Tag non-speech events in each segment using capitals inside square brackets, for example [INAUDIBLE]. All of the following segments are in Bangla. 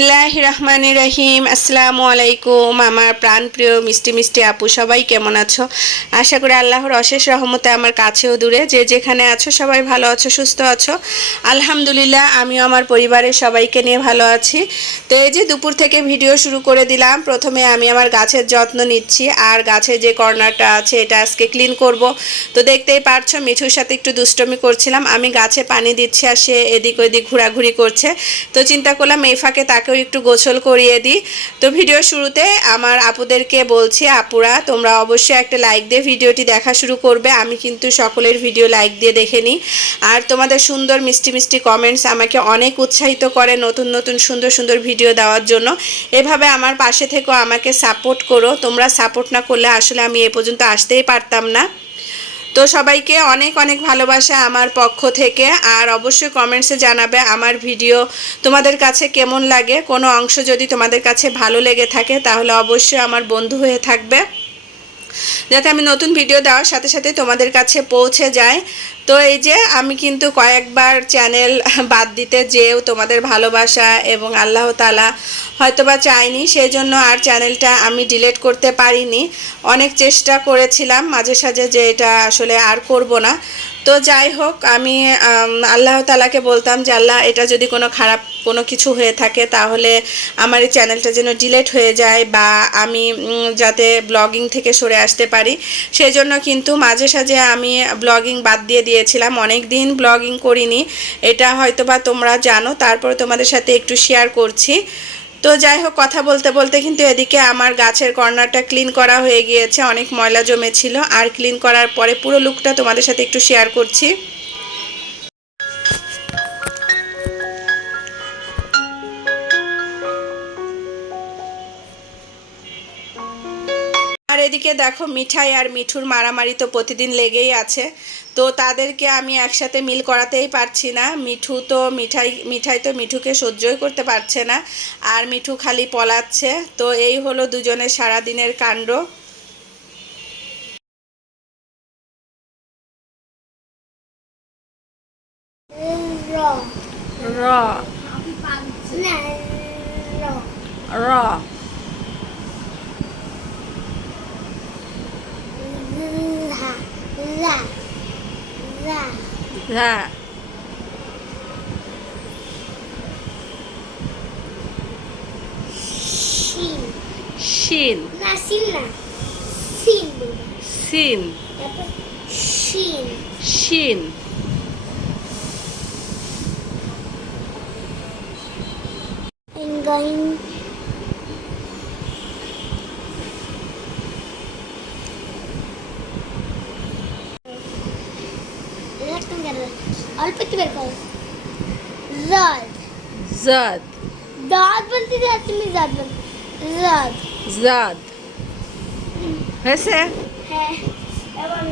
বিসমিল্লাহ রহমান রহিম। আসসালামু আলাইকুম, আমার প্রাণপ্রিয় মিষ্টি মিষ্টি আপু, সবাই কেমন আছো? আশা করি আল্লাহর অশেষ রহমতে আমার কাছেও দূরে। যে যেখানে আছো, সবাই ভালো আছো, সুস্থ আছো। আলহামদুলিল্লাহ, আমিও আমার পরিবারের সবাইকে নিয়ে ভালো আছি। তো এই যে দুপুর থেকে ভিডিও শুরু করে দিলাম, প্রথমে আমি আমার গাছের যত্ন নিচ্ছি। আর গাছের যে কর্নারটা আছে, এটা আজকে ক্লিন করব। তো দেখতেই পারছ, মিঠুর সাথে একটু দুষ্টমি করছিলাম। আমি গাছে পানি দিচ্ছি আর সে এদিক ওদিক ঘোরাঘুরি করছে। তো চিন্তা করলাম, এই ফাঁকে তাকেও একটু গোসল করিয়ে দিই। তো ভিডিও শুরুতে আমার আপুদেরকে বলছি, আপুরা, তোমরা অবশ্যই একটা লাইক দিয়ে ভিডিওটি দেখা শুরু করবে। আমি কিন্তু সকলের ভিডিও লাইক দিয়ে দেখে নিই। আর তোমাদের সুন্দর মিষ্টি মিষ্টি কমেন্টস আমাকে অনেক উৎসাহিত করে নতুন নতুন সুন্দর সুন্দর ভিডিও দেওয়ার জন্য। এভাবে আমার পাশে থেকেও আমাকে সাপোর্ট করো। তোমরা সাপোর্ট না করলে আসলে আমি এ পর্যন্ত আসতেই পারতাম না। তো সবাইকে অনেক অনেক ভালোবাসা আমার পক্ষ থেকে। আর অবশ্যই কমেন্টসে জানাবে আমার ভিডিও তোমাদের কাছে কেমন লাগে, কোনো অংশ যদি তোমাদের কাছে ভালো লেগে থাকে তাহলে অবশ্যই আমার বন্ধু হয়ে থাকবে। যাতে আমি নতুন ভিডিও দেওয়ার সাথে সাথে তোমাদের কাছে পৌঁছে যায়। তো এই যে আমি কিন্তু কয়েকবার চ্যানেল [LAUGHS] বাদ দিতে যেও তোমাদের ভালোবাসা এবং আল্লাহ তালা হয়তোবা চাইনি সেই জন্য আর চ্যানেলটা আমি ডিলেট করতে পারিনি। অনেক চেষ্টা করেছিলাম মাঝে সাঝে যে এটা আসলে আর করব না। তো যাই হোক, আমি আল্লাহ তালাকে বলতাম যে, আল্লাহ, এটা যদি কোনো খারাপ কোনো কিছু হয়ে থাকে, তাহলে আমার এই চ্যানেলটা যেন ডিলেট হয়ে যায় বা আমি যাতে ব্লগিং থেকে সরে আসতে পারি। সেই জন্য কিন্তু মাঝে সাঝে আমি ব্লগিং বাদ দিয়ে দিয়েছিলাম। অনেক দিন ব্লগিং করিনি। এটা হয়তো বা তোমরা জানো, তারপর তোমাদের সাথে একটু শেয়ার করছি। তো যাই হোক, কথা বলতে বলতে কিন্তু এদিকে আমার গাছের কর্নারটা ক্লিন করা হয়ে গিয়েছে, অনেক ময়লা জমেছিল। আর ক্লিন করার পরে পুরো লুকটা তোমাদের সাথে একটু শেয়ার করছি। এদিকে দেখো মিঠাই আর মিঠুর মারামারি তো প্রতিদিন লেগেই আছে। তো তাদেরকে আমি একসাথে মিল করাতেই পারছি না। মিঠু তো মিঠাই মিঠাই তো মিঠুকে সহ্যই করতে পারছে না। আর মিঠু খালি পলাচ্ছে। তো এই হলো দুজনের সারাদিনের কাণ্ড। Raw. র। Raw. র। Dạ. Dạ. Xin, Shin. Na sin na. Xin Xin Xin Xin. I'm going অল্প একটু বের করো জাদ জাদ দাঁত বলতে যাচ্ছি তুমি জাদ বল জাদ জাদ হয়েছে হ্যাঁ এবার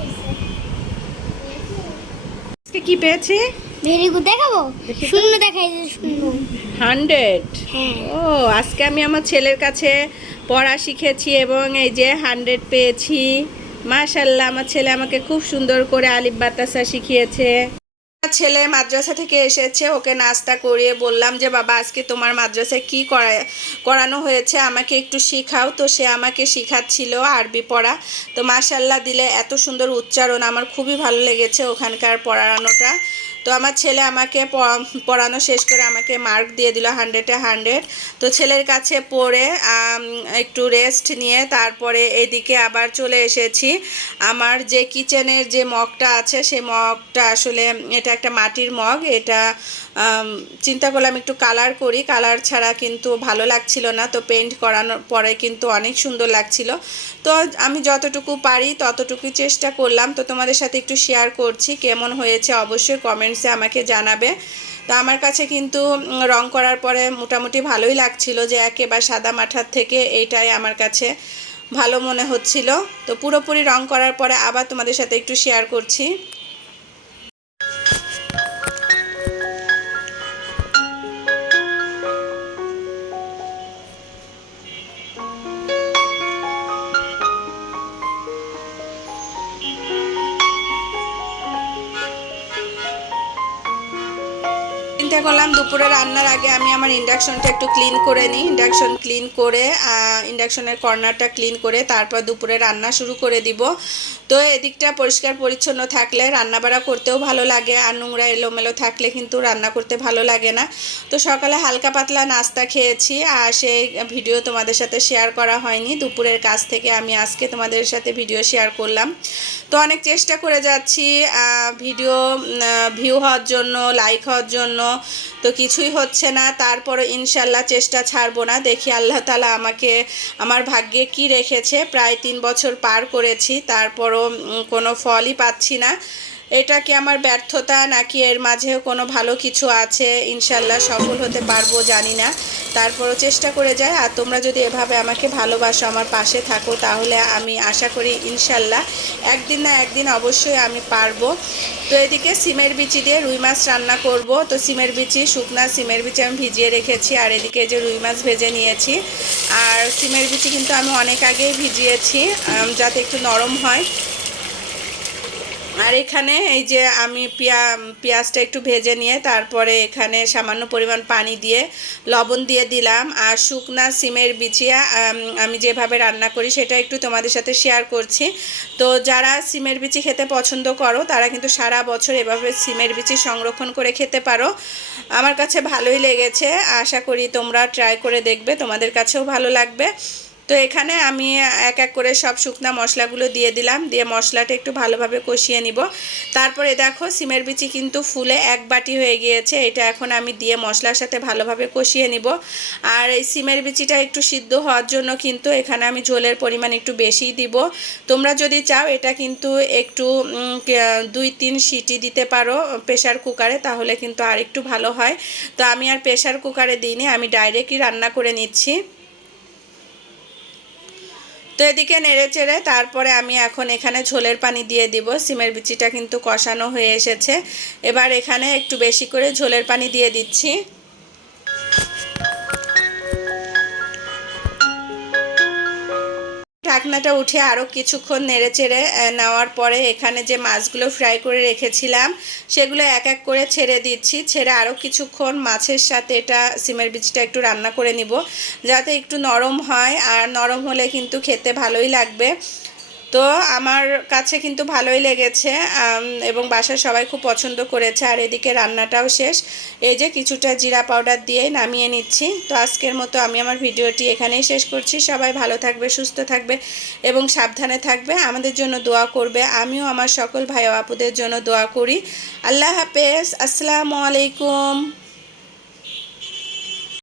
আজকে কি পেয়েছি দেখাবো শূন্য দেখাই শূন্য হান্ড্রেড ও আজকে আমি আমার ছেলের কাছে পড়া শিখেছি এবং এই যে হান্ড্রেড পেয়েছি। মাশাল্লাহ আমার ছেলে আমাকে খুব সুন্দর করে আলিফ বাতাসা শিখিয়েছে। ছেলে মাদ্রাসা থেকে এসেছে, ওকে নাস্তা করিয়ে বললাম যে, বাবা, আজকে তোমার মাদ্রাসায় কি করা করানো হয়েছে, আমাকে একটু শেখাও। তো সে আমাকে শেখাচ্ছিল আরবি পড়া। তো মাশাল্লাহ দিলে এত সুন্দর উচ্চারণ, আমার খুবই ভালো লেগেছে ওখানকার পড়ানোটা। তো আমার ছেলে আমাকে পড়ানো শেষ করে আমাকে মার্ক দিয়ে দিল হান্ড্রেডে হান্ড্রেড তো ছেলের কাছে পড়ে একটু রেস্ট নিয়ে তারপরে এদিকে আবার চলে এসেছি। আমার যে কিচেনের যে মগটা আছে সেই মগটা আসলে এটা একটা মাটির মগ, এটা চিন্তা করলাম একটু কালার করি কালার ছাড়া কিন্তু ভালো লাগছিল না, তো পেন্ট করানোর পরে কিন্তু অনেক সুন্দর লাগছিল। তো আমি যতটুকু পারি ততটুকু চেষ্টা করলাম, তো তোমাদের সাথে একটু শেয়ার করছি, কেমন হয়েছে অবশ্যই কমেন্টসে আমাকে জানাবে। তো আমার কাছে কিন্তু রং করার পরে মোটামুটি ভালোই লাগছিল যে একেবারে সাদা মাঠার থেকে এইটাই আমার কাছে ভালো মনে হচ্ছিল। তো পুরোপুরি রং করার পরে আবার তোমাদের সাথে একটু শেয়ার করছি। চিন্তা করলাম ভাবলাম দুপুরে রান্নার আগে আমি আমার ইন্ডাকশনটা একটু ক্লিন করে নিই। ইন্ডাকশন ক্লিন করে ইন্ডাকশনের কর্নারটা ক্লিন করে তারপর দুপুরে রান্না শুরু করে দিব। তো এদিকটা পরিষ্কার পরিচ্ছন্ন থাকলে রান্না বাড়া করতেও ভালো লাগে, আর নোংরা এলোমেলো থাকলে কিন্তু রান্না করতে ভালো লাগে না। তো সকালে হালকা পাতলা নাস্তা খেয়েছি, আর সেই ভিডিও তোমাদের সাথে শেয়ার করা হয়নি। দুপুরের কাছ থেকে আমি আজকে তোমাদের সাথে ভিডিও শেয়ার করলাম। তো অনেক চেষ্টা করে যাচ্ছি ভিডিও ভিউ হওয়ার জন্য লাইক হওয়ার জন্য। তো কিছুই হচ্ছে না তারপরে ইনশাল্লাহ চেষ্টা ছাড়বো না। দেখি আল্লাহ তালা আমাকে, আমার ভাগ্যে কি রেখেছে। প্রায় তিন বছর পার করেছি, তারপরও কোনো ফলই পাচ্ছি না। এটা কি আমার ব্যর্থতা নাকি এর মাঝেও কোনো ভালো কিছু আছে? ইনশাল্লাহ সফল হতে পারব, জানি না। তারপরও চেষ্টা করে যায় আর তোমরা যদি এভাবে আমাকে ভালোবাসো, আমার পাশে থাকো, তাহলে আমি আশা করি ইনশাল্লাহ একদিন না একদিন অবশ্যই আমি পারব। তো এদিকে সিমের বিচি দিয়ে রুই মাছ রান্না করব। তো সিমের বিচি, শুকনা সিমের বিচি আমি ভিজিয়ে রেখেছি, আর এদিকে যে রুই মাছ ভেজে নিয়েছি। আর সিমের বিচি কিন্তু আমি অনেক আগেই ভিজিয়েছি যাতে একটু নরম হয়। আর এখানে এই যে আমি পেঁয়া, পেঁয়াজটা একটু ভেজে নিয়ে তারপরে এখানে সামান্য পরিমাণ পানি দিয়ে লবণ দিয়ে দিলাম। আর শুকনা সিমের বিচিয়া আমি যেভাবে রান্না করি সেটা একটু তোমাদের সাথে শেয়ার করছি। তো যারা সিমের বিচি খেতে পছন্দ করো, তারা কিন্তু সারা বছর এভাবে সিমের বিচি সংরক্ষণ করে খেতে পারো। আমার কাছে ভালোই লেগেছে। আশা করি তোমরা ট্রাই করে দেখবে, তোমাদের কাছেও ভালো লাগবে। তো এখানে আমি এক এক করে সব শুকনা মশলাগুলো দিয়ে দিলাম, দিয়ে মশলাটা একটু ভালোভাবে কষিয়ে নিব। তারপরে দেখো সিমের বিচি কিন্তু ফুলে এক বাটি হয়ে গিয়েছে, এটা এখন আমি দিয়ে মশলার সাথে ভালোভাবে কষিয়ে নিব। আর এই সিমের বিচিটা একটু সিদ্ধ হওয়ার জন্য কিন্তু এখানে আমি ঝোলের পরিমাণ একটু বেশিই দিব। তোমরা যদি চাও এটা কিন্তু একটু দুই তিন সিটি দিতে পারো প্রেশার কুকারে, তাহলে কিন্তু আর একটু ভালো হয়। তো আমি আর প্রেশার কুকারে দিইনি, আমি ডাইরেক্টই রান্না করে নিচ্ছি। তো এদিকে নেড়ে চেড়ে তারপরে আমি এখন এখানে ঝোলের পানি দিয়ে দিব। সিমের বিচিটা কিন্তু কষানো হয়ে এসেছে। এবার এখানে একটু বেশি করে ঝোলের পানি দিয়ে দিচ্ছি। ঢাকনাটা উঠে আরও কিছুক্ষণ নেড়ে চেড়ে নেওয়ার পরে এখানে যে মাছগুলো ফ্রাই করে রেখেছিলাম, সেগুলো এক এক করে ছেড়ে দিচ্ছি। ছেড়ে আরও কিছুক্ষণ মাছের সাথে এটা সিমের বীজটা একটু রান্না করে নিব, যাতে একটু নরম হয়। আর নরম হলে কিন্তু খেতে ভালোই লাগবে। তো আমার কাছে কিন্তু ভালোই লেগেছে এবং বাসার সবাই খুব পছন্দ করেছে। আর এদিকে রান্নাটাও শেষ। এই যে কিছুটা জিরা পাউডার দিয়ে নামিয়ে নিচ্ছি। তো আজকের মতো আমি আমার ভিডিওটি এখানেই শেষ করছি। সবাই ভালো থাকবে, সুস্থ থাকবে এবং সাবধানে থাকবে। আমাদের জন্য দোয়া করবে। আমিও আমার সকল ভাই আপুদের জন্য দোয়া করি। আল্লাহ হাফেজ। আসসালামু আলাইকুম।